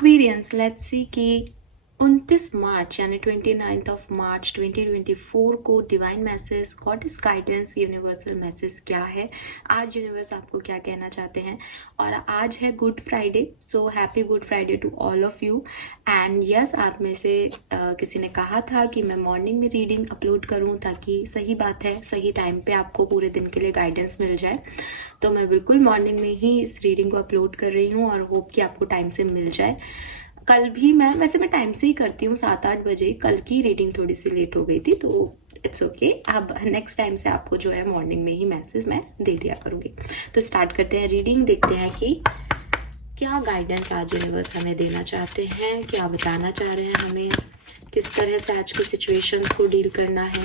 Aquarians, let's see कि 29 मार्च यानी 29 of March 2024 को divine message, goddess guidance, universal message क्या है, आज यूनिवर्स आपको क्या कहना चाहते हैं। और आज है Good Friday, so happy Good Friday to all of you. And yes, आप में से किसी ने कहा था कि मैं मॉर्निंग में रीडिंग अपलोड करूं ताकि सही बात है सही टाइम पे आपको पूरे दिन के लिए गाइडेंस मिल जाए। तो मैं बिल्कुल मॉर्निंग में ही इस रीडिंग को अपलोड कर रही हूँ और होप कि आपको टाइम से मिल जाए। कल भी वैसे मैं टाइम से ही करती हूँ 7-8 बजे। कल की रीडिंग थोड़ी सी लेट हो गई थी तो इट्स ओके। अब नेक्स्ट टाइम से आपको जो है मॉर्निंग में ही मैसेज मैं दे दिया करूँगी। तो स्टार्ट करते हैं रीडिंग, देखते हैं कि क्या गाइडेंस आज यूनिवर्स हमें देना चाहते हैं, क्या बताना चाह रहे हैं हमें, किस तरह से आज की सिचुएशंस को डील करना है।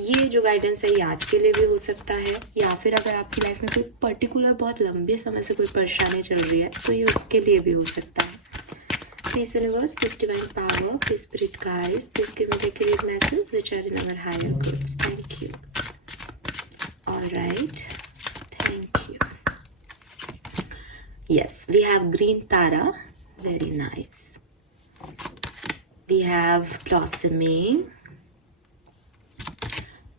ये जो गाइडेंस है ये आज के लिए भी हो सकता है, या फिर अगर आपकी लाइफ में कोई पर्टिकुलर बहुत लंबे समय से कोई परेशानी चल रही है तो ये उसके लिए भी हो सकता है। Please universe, please divine power, please spirit guides, please give me the accurate message which are in our higher goods. Thank you. Alright, thank you. Yes, we have green Tara, very nice. We have blossoming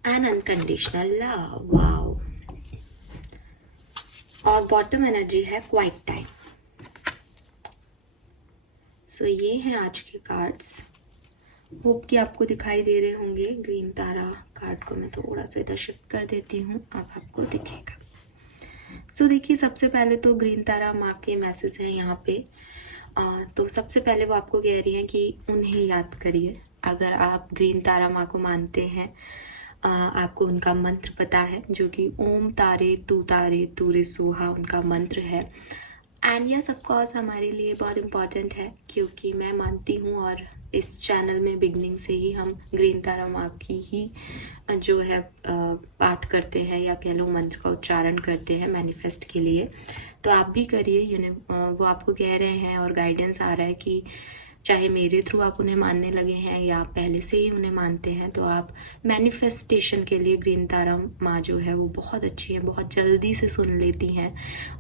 and unconditional love, wow. और bottom energy है quiet time. सो ये हैं आज के cards, hope कि आपको दिखाई दे रहे होंगे। ग्रीन तारा कार्ड को मैं थोड़ा सा इधर शिफ्ट कर देती हूँ, अब आपको दिखेगा। सो देखिए, सबसे पहले तो ग्रीन तारा माँ के मैसेज हैं यहाँ पे। तो सबसे पहले वो आपको कह रही हैं कि उन्हें याद करिए। अगर आप ग्रीन तारा माँ को मानते हैं, आपको उनका मंत्र पता है जो कि ओम तारे तूरे सोहा उनका मंत्र है। एंड यस, ऑफ कोर्स हमारे लिए बहुत इम्पॉर्टेंट है, क्योंकि मैं मानती हूँ और इस चैनल में बिगनिंग से ही हम ग्रीन तारा माँ की ही जो है पाठ करते हैं, या कह लो मंत्र का उच्चारण करते हैं मैनिफेस्ट के लिए। तो आप भी करिए। वो आपको कह रहे हैं और गाइडेंस आ रहा है कि चाहे मेरे थ्रू आप उन्हें मानने लगे हैं या पहले से ही उन्हें मानते हैं, तो आप मैनिफेस्टेशन के लिए ग्रीन तारा माँ जो है वो बहुत अच्छी है, बहुत जल्दी से सुन लेती हैं।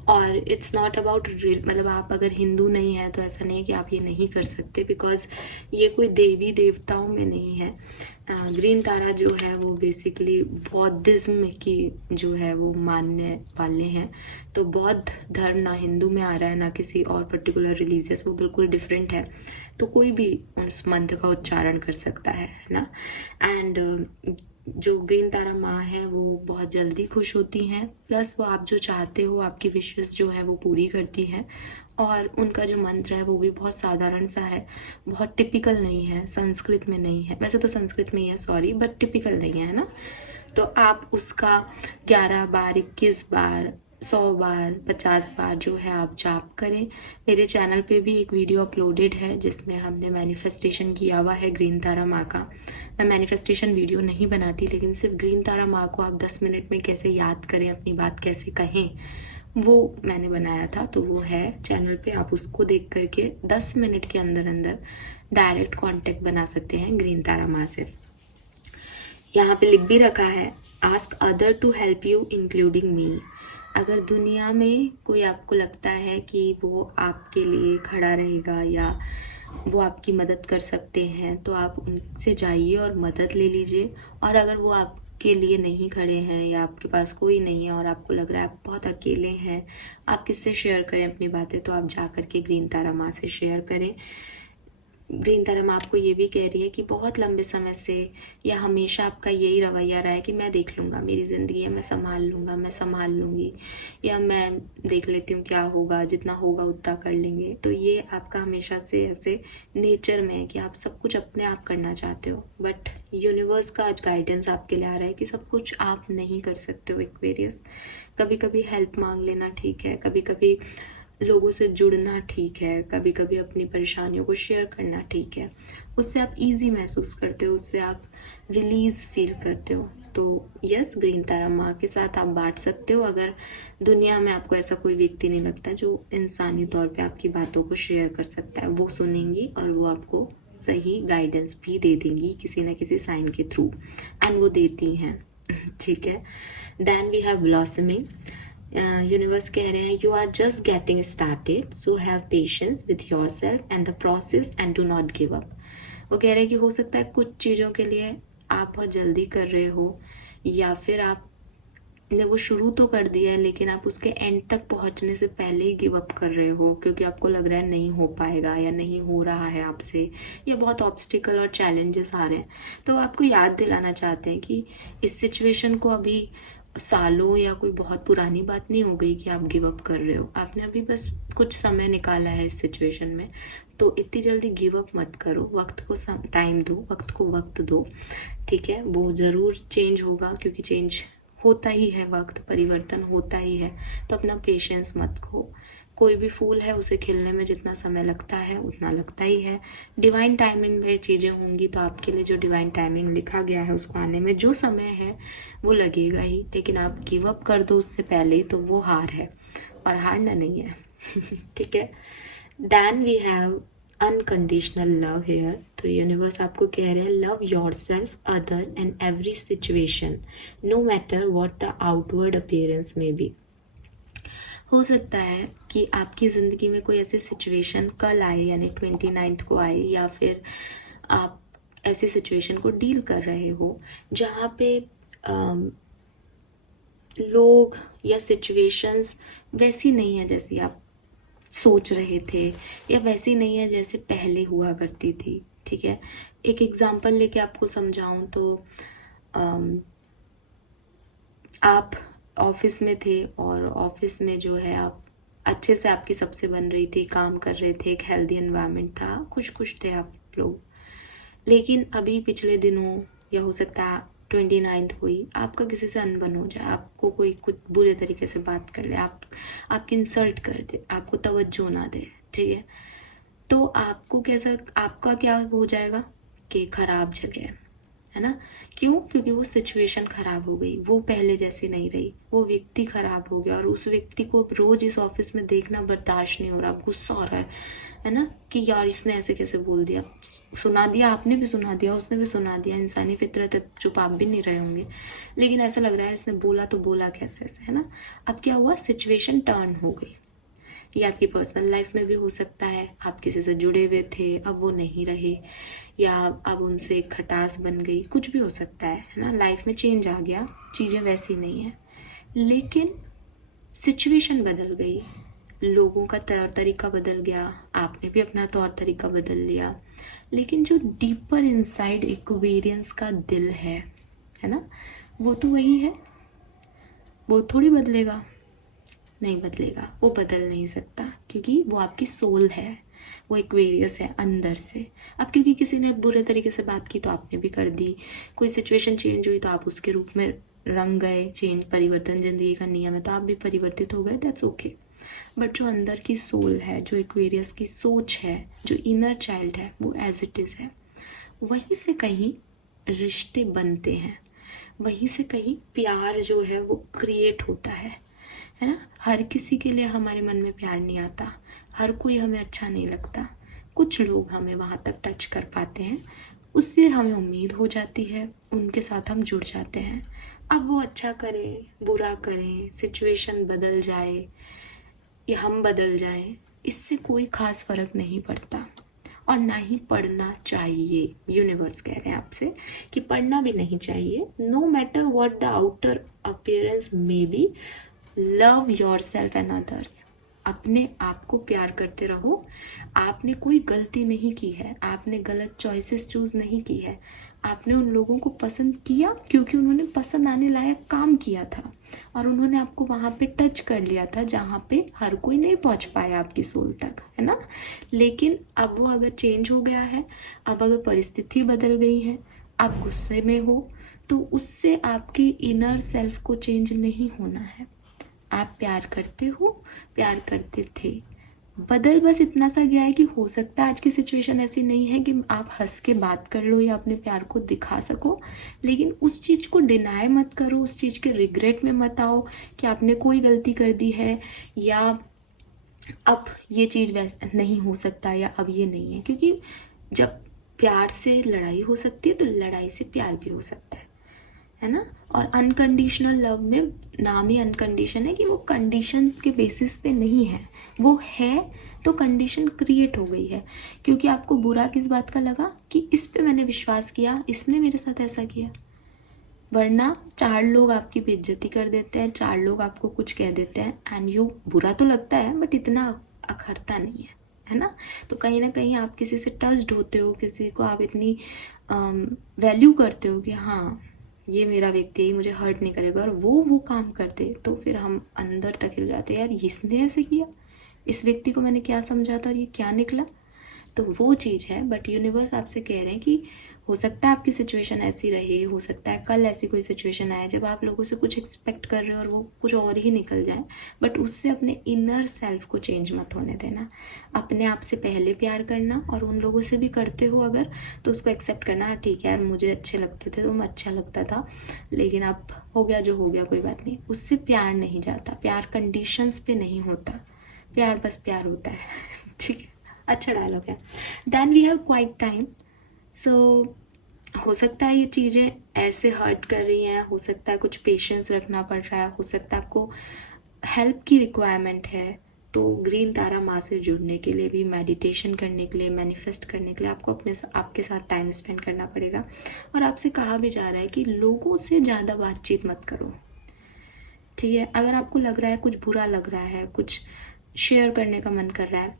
और इट्स नॉट अबाउट मतलब आप अगर हिंदू नहीं हैं तो ऐसा नहीं है कि आप ये नहीं कर सकते, बिकॉज ये कोई देवी देवताओं में नहीं है। ग्रीन तारा जो है वो बेसिकली बौद्धिज्म की जो है वो मानने वाले हैं। तो बौद्ध धर्म ना हिंदू में आ रहा है ना किसी और पर्टिकुलर रिलीजियस, वो बिल्कुल डिफरेंट है। तो कोई भी उस मंत्र का उच्चारण कर सकता है ना। एंड जो ग्रीन तारा माँ है वो बहुत जल्दी खुश होती हैं, प्लस वो आप जो चाहते हो आपकी विशेस जो है वो पूरी करती हैं। और उनका जो मंत्र है वो भी बहुत साधारण सा है, बहुत टिपिकल नहीं है, संस्कृत में नहीं है। वैसे तो संस्कृत में ही है, सॉरी, बट टिपिकल नहीं है ना। तो आप उसका 11 बार, 21 बार, 100 बार, 50 बार जो है आप जाप करें। मेरे चैनल पे भी एक वीडियो अपलोडेड है जिसमें हमने मैनिफेस्टेशन किया हुआ है ग्रीन तारा माँ का। मैं मैनिफेस्टेशन वीडियो नहीं बनाती, लेकिन सिर्फ ग्रीन तारा माँ को आप 10 मिनट में कैसे याद करें, अपनी बात कैसे कहें, वो मैंने बनाया था। तो वो है चैनल पे, आप उसको देख करके 10 मिनट के अंदर अंदर डायरेक्ट कांटेक्ट बना सकते हैं ग्रीन तारा माँ से। यहाँ पे लिख भी रखा है, ask other to help you including me. अगर दुनिया में कोई आपको लगता है कि वो आपके लिए खड़ा रहेगा या वो आपकी मदद कर सकते हैं, तो आप उनसे जाइए और मदद ले लीजिए। और अगर वो आपके लिए नहीं खड़े हैं या आपके पास कोई नहीं है और आपको लग रहा है आप बहुत अकेले हैं, आप किससे शेयर करें अपनी बातें, तो आप जा करके ग्रीन तारा माँ से शेयर करें। ग्रीन तारा माँ आपको ये भी कह रही है कि बहुत लंबे समय से या हमेशा आपका यही रवैया रहा है कि मैं देख लूँगा, मेरी ज़िंदगी है, मैं संभाल लूँगा, मैं संभाल लूँगी, या मैं देख लेती हूँ क्या होगा, जितना होगा उतना कर लेंगे। तो ये आपका हमेशा से ऐसे नेचर में है कि आप सब कुछ अपने आप करना चाहते हो, बट यूनिवर्स का आज गाइडेंस आपके लिए आ रहा है कि सब कुछ आप नहीं कर सकते हो एक्वेरियस। कभी कभी हेल्प मांग लेना ठीक है, कभी कभी लोगों से जुड़ना ठीक है, कभी कभी अपनी परेशानियों को शेयर करना ठीक है। उससे आप इजी महसूस करते हो, उससे आप रिलीज फील करते हो। तो यस, ग्रीन तारा माँ के साथ आप बांट सकते हो। अगर दुनिया में आपको ऐसा कोई व्यक्ति नहीं लगता जो इंसानी तौर पे आपकी बातों को शेयर कर सकता है, वो सुनेंगी और वो आपको सही गाइडेंस भी दे देंगी किसी न किसी साइन के थ्रू, एंड वो देती हैं। ठीक है। Then we have blossoming. Universe कह रहे हैं you are just getting started, so have patience with yourself and the process and do not give up. वो कह रहे हैं कि हो सकता है कुछ चीज़ों के लिए आप बहुत जल्दी कर रहे हो, या फिर आपने वो शुरू तो कर दिया है लेकिन आप उसके एंड तक पहुंचने से पहले ही गिव अप कर रहे हो, क्योंकि आपको लग रहा है नहीं हो पाएगा या नहीं हो रहा है आपसे, या बहुत ऑब्स्टिकल और चैलेंजेस आ रहे हैं। तो आपको याद दिलाना चाहते हैं कि इस सिचुएशन को अभी सालों या कोई बहुत पुरानी बात नहीं हो गई कि आप गिव अप कर रहे हो, आपने अभी बस कुछ समय निकाला है इस सिचुएशन में। तो इतनी जल्दी गिव अप मत करो, वक्त को टाइम दो, वक्त को वक्त दो, ठीक है। वो ज़रूर चेंज होगा, क्योंकि चेंज होता ही है, वक्त परिवर्तन होता ही है। तो अपना पेशेंस मत खो। कोई भी फूल है उसे खिलने में जितना समय लगता है उतना लगता ही है। डिवाइन टाइमिंग में चीज़ें होंगी, तो आपके लिए जो डिवाइन टाइमिंग लिखा गया है उसको आने में जो समय है वो लगेगा ही। लेकिन आप गिव अप कर दो उससे पहले, तो वो हार है, और हारना नहीं है। ठीक है। Then we have unconditional love here. तो यूनिवर्स आपको कह रहे हैं love yourself, other and every situation, no matter what the outward appearance may be. हो सकता है कि आपकी ज़िंदगी में कोई ऐसी सिचुएशन कल आए, यानी 29 को आए, या फिर आप ऐसी सिचुएशन को डील कर रहे हो जहाँ पे लोग या सिचुएशंस वैसी नहीं है जैसी आप सोच रहे थे, या वैसी नहीं है जैसे पहले हुआ करती थी। ठीक है। एक एग्जांपल लेके आपको समझाऊं तो आप ऑफिस में थे, और ऑफिस में जो है आप अच्छे से आपकी सबसे बन रही थी, काम कर रहे थे, एक हेल्दी एनवायरनमेंट था, खुश खुश थे आप लोग। लेकिन अभी पिछले दिनों, या हो सकता है 29 हुई, आपका किसी से अनबन हो जाए, आपको कोई कुछ बुरे तरीके से बात कर ले, आपकी इंसल्ट कर दे, आपको तवज्जो ना दे, ठीक है। तो आपको कैसा, आपका क्या हो जाएगा कि खराब जगह है ना। क्यों? क्योंकि वो सिचुएशन खराब हो गई, वो पहले जैसी नहीं रही, वो व्यक्ति खराब हो गया, और उस व्यक्ति को रोज इस ऑफिस में देखना बर्दाश्त नहीं हो रहा, गुस्सा आ रहा है ना, कि यार इसने ऐसे कैसे बोल दिया, सुना दिया, आपने भी सुना दिया, उसने भी सुना दिया, इंसानी फितरत है, चुप आप भी नहीं रहे होंगे, लेकिन ऐसा लग रहा है इसने बोला तो बोला कैसे ऐसे, है ना। अब क्या हुआ, सिचुएशन टर्न हो गई। ये आपकी पर्सनल लाइफ में भी हो सकता है, आप किसी से जुड़े हुए थे, अब वो नहीं रहे, या अब उनसे एक खटास बन गई, कुछ भी हो सकता है ना। लाइफ में चेंज आ गया, चीज़ें वैसी नहीं है, लेकिन सिचुएशन बदल गई, लोगों का तौर तरीका बदल गया, आपने भी अपना तौर तरीका बदल लिया, लेकिन जो डीपर इनसाइड एक्वेरियंस का दिल है ना, वो तो वही है, वो थोड़ी बदलेगा, नहीं बदलेगा, वो बदल नहीं सकता, क्योंकि वो आपकी सोल है, वो एक्वेरियस है अंदर से। अब क्योंकि किसी ने बुरे तरीके से बात की तो आपने भी कर दी, कोई सिचुएशन चेंज हुई तो आप उसके रूप में रंग गए, चेंज परिवर्तन जिंदगी का नियम है, तो आप भी परिवर्तित हो गए, दैट्स ओके। बट जो अंदर की सोल है, जो एक्वेरियस की सोच है, जो इनर चाइल्ड है, वो एज इट इज़ है। वहीं से कहीं रिश्ते बनते हैं, वहीं से कहीं प्यार जो है वो क्रिएट होता है ना। हर किसी के लिए हमारे मन में प्यार नहीं आता, हर कोई हमें अच्छा नहीं लगता, कुछ लोग हमें वहाँ तक टच कर पाते हैं, उससे हमें उम्मीद हो जाती है, उनके साथ हम जुड़ जाते हैं। अब वो अच्छा करें बुरा करें, सिचुएशन बदल जाए या हम बदल जाएं, इससे कोई खास फर्क नहीं पड़ता, और ना ही पढ़ना चाहिए। यूनिवर्स कह रहे हैं आपसे कि पढ़ना भी नहीं चाहिए। No matter what the outer appearance may be, love yourself and others. अपने आप को प्यार करते रहो। आपने कोई गलती नहीं की है, आपने गलत चॉइसेस चूज नहीं की है, आपने उन लोगों को पसंद किया क्योंकि उन्होंने पसंद आने लायक काम किया था, और उन्होंने आपको वहाँ पे टच कर लिया था जहाँ पे हर कोई नहीं पहुँच पाया आपकी सोल तक, है ना। लेकिन अब वो अगर चेंज हो गया है, अब अगर परिस्थिति बदल गई है, आप गुस्से में हो, तो उससे आपकी इनर सेल्फ को चेंज नहीं होना है। आप प्यार करते हो, प्यार करते थे, बदल बस इतना सा गया है कि हो सकता है आज की सिचुएशन ऐसी नहीं है कि आप हंस के बात कर लो या अपने प्यार को दिखा सको, लेकिन उस चीज़ को डिनाई मत करो, उस चीज़ के रिग्रेट में मत आओ कि आपने कोई गलती कर दी है, या अब ये चीज़ वैसा नहीं हो सकता, या अब ये नहीं है। क्योंकि जब प्यार से लड़ाई हो सकती है तो लड़ाई से प्यार भी हो सकता है। है ना। और अनकंडीशनल लव में नाम ही अनकंडीशन है कि वो कंडीशन के बेसिस पे नहीं है, वो है तो कंडीशन क्रिएट हो गई है, क्योंकि आपको बुरा किस बात का लगा कि इस पे मैंने विश्वास किया, इसने मेरे साथ ऐसा किया। वरना 4 लोग आपकी बेइज्जती कर देते हैं, 4 लोग आपको कुछ कह देते हैं एंड यू, बुरा तो लगता है बट इतना अखरता नहीं है ना। तो कहीं ना कहीं आप किसी से टच्ड होते हो, किसी को आप इतनी वैल्यू करते हो कि हाँ ये मेरा व्यक्ति है, मुझे हर्ट नहीं करेगा, और वो काम करते तो फिर हम अंदर तक हिल जाते, यार इसने ऐसे किया, इस व्यक्ति को मैंने क्या समझा था और ये क्या निकला। तो वो चीज़ है। बट यूनिवर्स आपसे कह रहे हैं कि हो सकता है आपकी सिचुएशन ऐसी रहे, हो सकता है कल ऐसी कोई सिचुएशन आए जब आप लोगों से कुछ एक्सपेक्ट कर रहे हो और वो कुछ और ही निकल जाए, बट उससे अपने इनर सेल्फ को चेंज मत होने देना। अपने आप से पहले प्यार करना, और उन लोगों से भी करते हो अगर तो उसको एक्सेप्ट करना, ठीक है यार मुझे अच्छे लगते थे, तुम अच्छा लगता था, लेकिन अब हो गया जो हो गया, कोई बात नहीं। उससे प्यार नहीं जाता, प्यार कंडीशंस पे नहीं होता, प्यार बस प्यार होता है ठीक है, अच्छा डायलॉग है। Then we have quite time. So हो सकता है ये चीज़ें ऐसे हर्ट कर रही हैं, हो सकता है कुछ पेशेंस रखना पड़ रहा है, हो सकता है आपको हेल्प की रिक्वायरमेंट है। तो ग्रीन तारा माँ से जुड़ने के लिए भी, मेडिटेशन करने के लिए, मैनिफेस्ट करने के लिए आपको आपके साथ टाइम स्पेंड करना पड़ेगा। और आपसे कहा भी जा रहा है कि लोगों से ज़्यादा बातचीत मत करो, ठीक है। अगर आपको लग रहा है कुछ बुरा लग रहा है, कुछ शेयर करने का मन कर रहा है,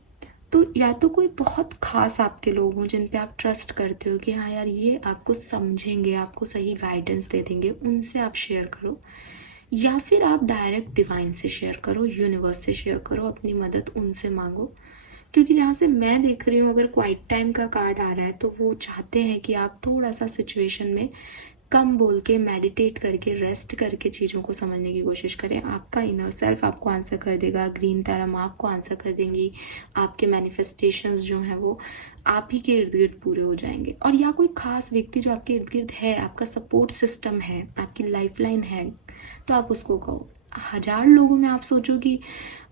तो या तो कोई बहुत खास आपके लोग हों जिन पे आप ट्रस्ट करते हो कि हाँ यार ये आपको समझेंगे, आपको सही गाइडेंस दे देंगे, उनसे आप शेयर करो। या फिर आप डायरेक्ट डिवाइन से शेयर करो, यूनिवर्स से शेयर करो, अपनी मदद उनसे मांगो। क्योंकि जहाँ से मैं देख रही हूँ, अगर क्वाइट टाइम का कार्ड आ रहा है तो वो चाहते हैं कि आप थोड़ा सा सिचुएशन में कम बोल के, मेडिटेट करके, रेस्ट करके चीज़ों को समझने की कोशिश करें। आपका इनर सेल्फ आपको आंसर कर देगा, ग्रीन तारा माँ आपको आंसर कर देंगी, आपके मैनिफेस्टेशंस जो हैं वो आप ही के इर्द गिर्द पूरे हो जाएंगे। और या कोई खास व्यक्ति जो आपके इर्द गिर्द है, आपका सपोर्ट सिस्टम है, आपकी लाइफलाइन है, तो आप उसको कहो। 1000 लोगों में आप सोचो कि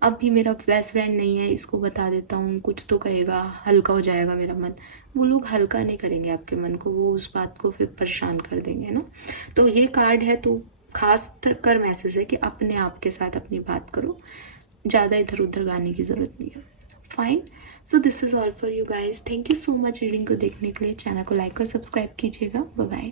अब भी मेरा बेस्ट फ्रेंड नहीं है, इसको बता देता हूँ, कुछ तो कहेगा, हल्का हो जाएगा मेरा मन। वो लोग हल्का नहीं करेंगे आपके मन को, वो उस बात को फिर परेशान कर देंगे ना। तो ये कार्ड है तो खास कर मैसेज है कि अपने आप के साथ अपनी बात करो, ज़्यादा इधर उधर गाने की ज़रूरत नहीं है। Fine. So this is all for you guys. Thank you so much reading को देखने के लिए। चैनल को लाइक और सब्सक्राइब कीजिएगा। Bye bye.